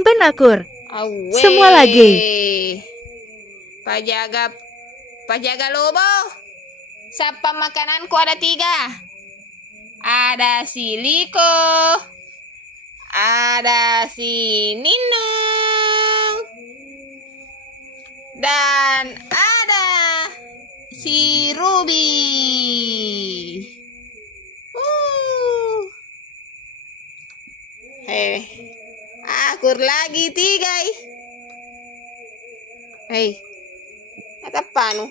tumben akur. Awe. Semua lagi. Pajaga lobo. Siapa makananku ada 3. Ada si Liko. Ada si Ninong. Dan ada si Ruby. Hei, akur lagi 3. Hei, apa nu?